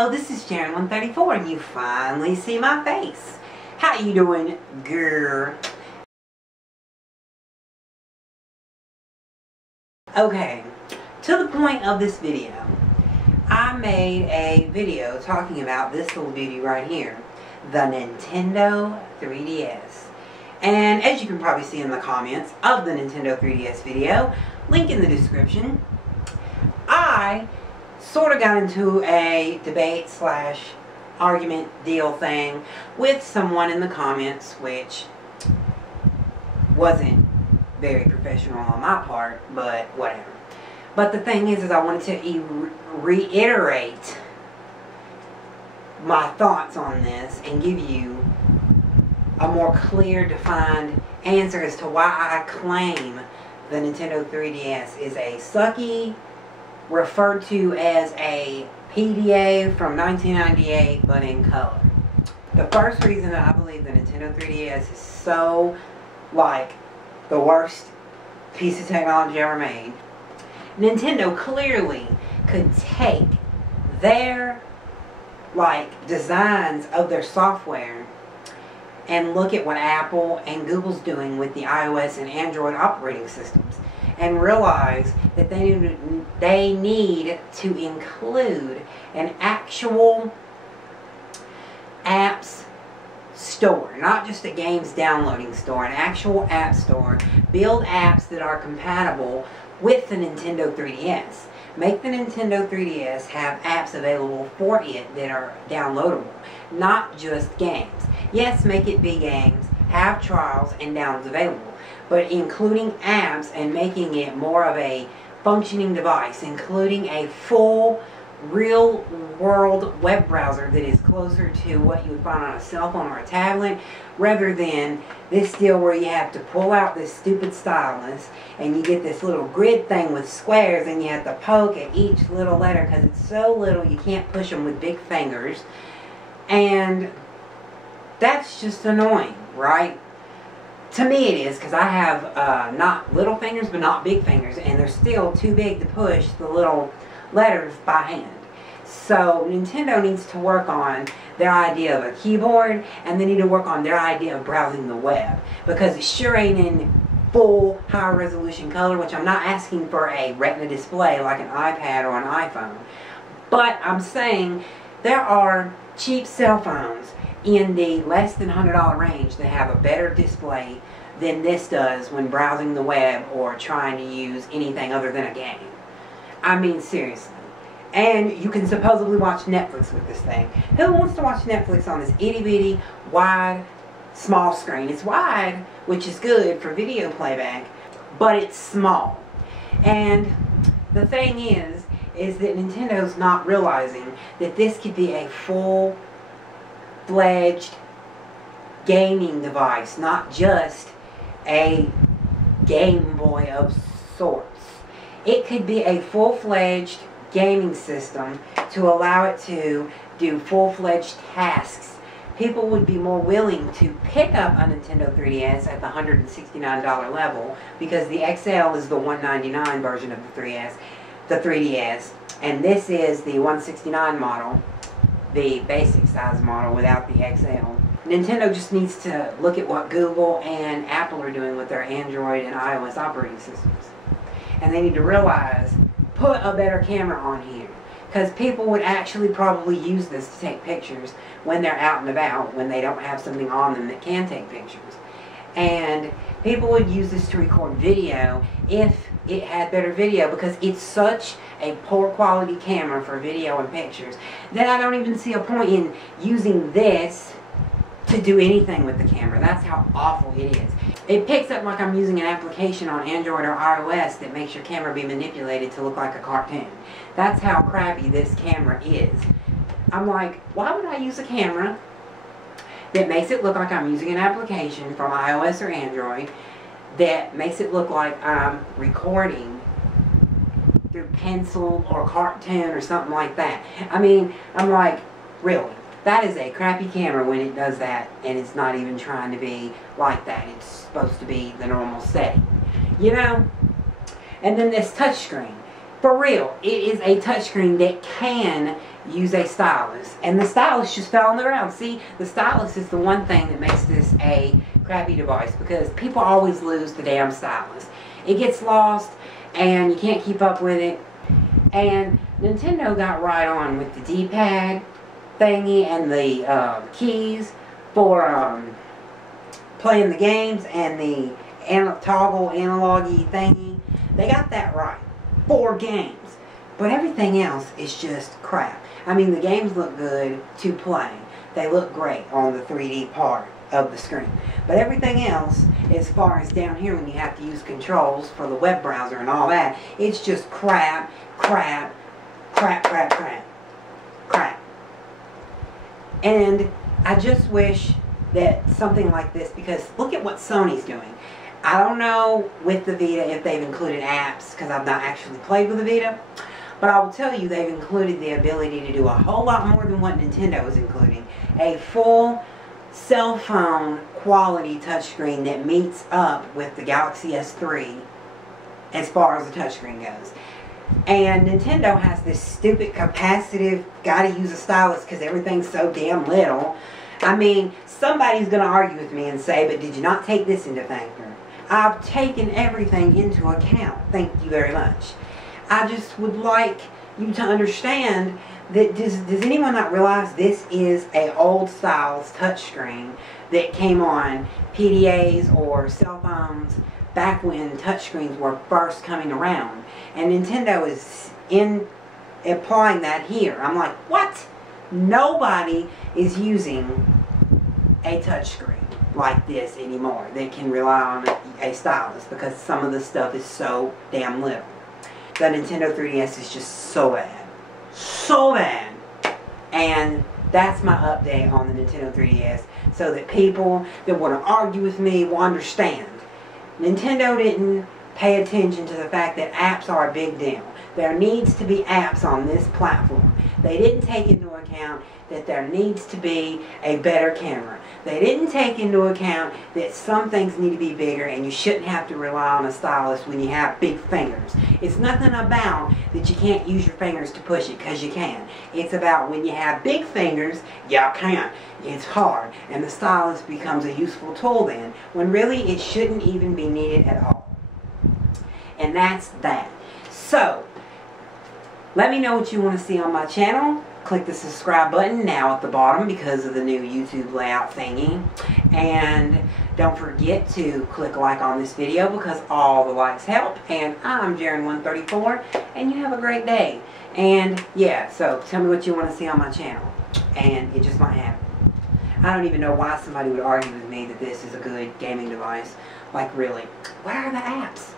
Hello, this is Sharon134 and you finally see my face. How you doing, girl? Okay, to the point of this video, I made a video talking about this little beauty right here, the Nintendo 3DS. And as you can probably see in the comments of the Nintendo 3DS video, link in the description, I sort of got into a debate / argument deal thing with someone in the comments, which wasn't very professional on my part, but whatever. But the thing is I wanted to reiterate my thoughts on this and give you a more clear, defined answer as to why I claim the Nintendo 3DS is a sucky, referred to as a PDA from 1998, but in color. The first reason that I believe the Nintendo 3DS is so, like, the worst piece of technology ever made, Nintendo clearly could take their, like, designs of their software and look at what Apple and Google's doing with the iOS and Android operating systems and realize that they need to include an actual apps store, not just a games downloading store, an actual app store. Build apps that are compatible with the Nintendo 3DS. Make the Nintendo 3DS have apps available for it that are downloadable, not just games. Yes, make it be games, have trials and downloads available, but including apps and making it more of a functioning device, including a full real world web browser that is closer to what you would find on a cell phone or a tablet, rather than this deal where you have to pull out this stupid stylus and you get this little grid thing with squares and you have to poke at each little letter because it's so little you can't push them with big fingers, and that's just annoying, right? To me it is, because I have not little fingers but not big fingers, and they're still too big to push the little letters by hand. So Nintendo needs to work on their idea of a keyboard, and they need to work on their idea of browsing the web, because it sure ain't in full high resolution color, which I'm not asking for a retina display like an iPad or an iPhone, but I'm saying there are cheap cell phones in the less than $100 range that have a better display than this does when browsing the web or trying to use anything other than a game. I mean, seriously. And you can supposedly watch Netflix with this thing. Who wants to watch Netflix on this itty bitty, wide, small screen? It's wide, which is good for video playback, but it's small. And the thing is that Nintendo's not realizing that this could be a full-fledged gaming device, not just a Game Boy of sorts. It could be a full-fledged gaming system to allow it to do full-fledged tasks. People would be more willing to pick up a Nintendo 3DS at the $169 level, because the XL is the $199 version of the 3DS, and this is the $169 model, the basic size model without the XL. Nintendo just needs to look at what Google and Apple are doing with their Android and iOS operating systems. And they need to realize, put a better camera on here. Because people would actually probably use this to take pictures when they're out and about, when they don't have something on them that can take pictures. And people would use this to record video if it had better video, because it's such a poor quality camera for video and pictures that I don't even see a point in using this to do anything with the camera. That's how awful it is. It picks up like I'm using an application on Android or iOS that makes your camera be manipulated to look like a cartoon. That's how crappy this camera is. I'm like, why would I use a camera that makes it look like I'm using an application from iOS or Android that makes it look like I'm recording through pencil or cartoon or something like that? I mean, I'm like, really? That is a crappy camera when it does that, and it's not even trying to be like that. It's supposed to be the normal setting, you know? And then this touchscreen. For real, it is a touchscreen that can use a stylus. And the stylus just fell on the ground. See, the stylus is the one thing that makes this a crappy device, because people always lose the damn stylus. It gets lost and you can't keep up with it. And Nintendo got right on with the D-pad thingy and the keys for playing the games and the toggle analogy thingy. They got that right for games. But everything else is just crap. I mean, the games look good to play. They look great on the 3D part of the screen. But everything else, as far as down here when you have to use controls for the web browser and all that, it's just crap, crap, crap, crap, crap, crap. And I just wish that something like this, because look at what Sony's doing. I don't know with the Vita if they've included apps, because I've not actually played with the Vita. But I will tell you, they've included the ability to do a whole lot more than what Nintendo is including. A full cell phone quality touchscreen that meets up with the Galaxy S3 as far as the touchscreen goes. And Nintendo has this stupid capacitive, gotta use a stylus because everything's so damn little. I mean, somebody's gonna argue with me and say, but did you not take this into factor? I've taken everything into account. Thank you very much. I just would like you to understand that does anyone not realize this is a old styles touchscreen that came on PDAs or cell phones back when touchscreens were first coming around, and Nintendo is applying that here. I'm like, what? Nobody is using a touchscreen like this anymore. They can rely on a stylus because some of the stuff is so damn little. The Nintendo 3DS is just so bad. So bad. And that's my update on the Nintendo 3DS, so that people that want to argue with me will understand. Nintendo didn't pay attention to the fact that apps are a big deal. There needs to be apps on this platform. They didn't take into account that there needs to be a better camera. They didn't take into account that some things need to be bigger and you shouldn't have to rely on a stylus when you have big fingers. It's nothing about that you can't use your fingers to push it, because you can. It's about when you have big fingers, you can't. It's hard. And the stylus becomes a useful tool then, when really it shouldn't even be needed at all. And that's that. So, let me know what you want to see on my channel. Click the subscribe button now at the bottom because of the new YouTube layout thingy. And don't forget to click like on this video because all the likes help. And I'm Jaren134, and you have a great day. And yeah, so tell me what you want to see on my channel. And it just might happen. I don't even know why somebody would argue with me that this is a good gaming device. Like, really, where are the apps?